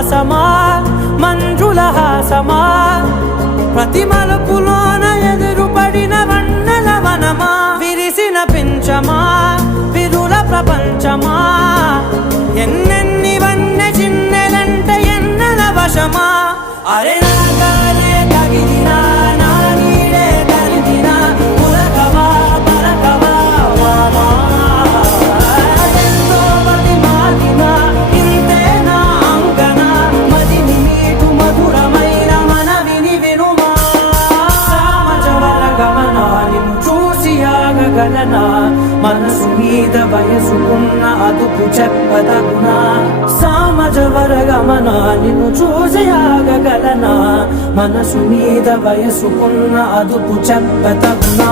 విశ్వాసమా మంజుల హాసమా ప్రతి మలుపులోన ఎదురుపడిన వన్నెల వనమా విరిసిన పించమా విరుల ప్రపంచమా ఎన్నెన్ని వన్నె చిన్నెలంటే ఎన్నెల వశమా అరే నా గాలే తగిలినా నా నీడే తరిమినా ఉలకవా పలకవా వామా ఎంతో మతి మారిన ఇంతే నా అంకన మదిని మీటు మధురమైన మనవిని వినుమా సామజవర గమనాలిను చూసి ఆగగలనా మనసు మీద వయసుకున్న అదుపు చెప్పదగునా సామజవర గమనాలిను చూసి ఆగగలనా మనసు మీద వయసుకున్న అదుపు చెప్పదగునా